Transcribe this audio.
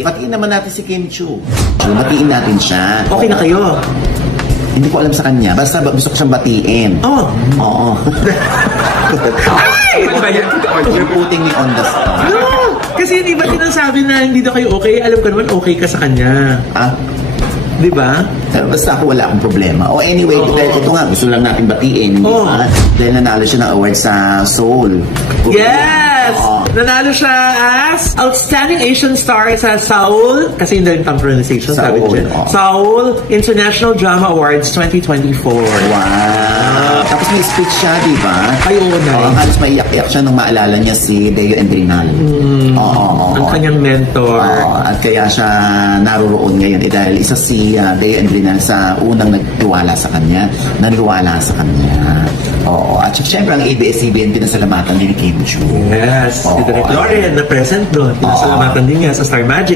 Batiin naman natin si Kim Chiu. Batiin natin siya. Okay na kayo? Hindi ko alam sa kanya. Basta gusto ko siyang batiin. Oh! Oo. Ay! Ano ba yan? You're putting me on the spot. No! Kasi hindi ba sinasabi na hindi daw kayo okay? Alam ko naman okay ka sa kanya. Ah? Di ba? Basta ako wala akong problema. Anyway, dahil ito nga, gusto lang natin batiin. Oo. Dahil nanalo siya ng award sa Seoul. Yes! Oo. Nanalo siya as Outstanding Asian Star sa Seoul, kasi hindi rin pang pronunciation, sabi Seoul, dyan. oo. Seoul International Drama Awards 2024. Wow! Tapos may speech siya, di ba? Ay, oo na. Halos maiyak-iyak siya nung maalala niya si Deo Endrinal. Oo. Ang kanyang mentor. Oo, at kaya siya naroroon ngayon dahil isa si Deo Endrinal sa unang nagtiwala sa kanya, naniwala sa kanya. Oo, at syempre ang ABS-CBN pinasalamatan din ni Kim Chiu. Yes. Oo, Si Direk Loren na present doon. Pinasalamatan din niya sa Star Magic.